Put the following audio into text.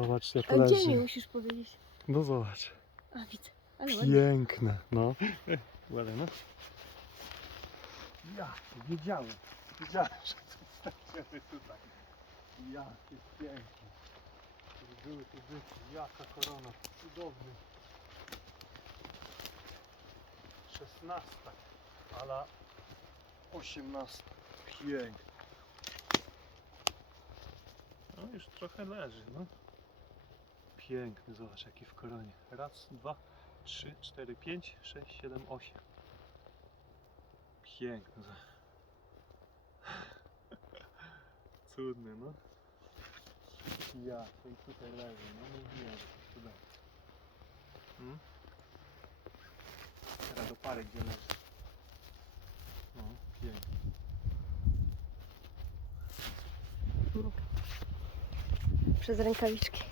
Zobacz jak A gdzie mi leży. musisz powiedzieć? No zobacz. A widzę. Ale ładnie. Piękne, no. Ładne, no. Ja, wiedziałem. Wiedziałem, że zostaniemy tutaj. Jakie piękne. Żeby Były tu byki, jaka korona. Cudowny. Szesnasta, ale osiemnasta. Pięknie. No już trochę leży, no. Piękny, zobacz jaki w koronie. Raz, dwa, trzy, cztery, pięć, sześć, siedem, osiem. Piękny. Cudny, no. Ja, i tutaj leży, no mówiłem, że to cudowne. Hmm? Teraz do pary gdzie leży. No, pięknie. Przez rękawiczki.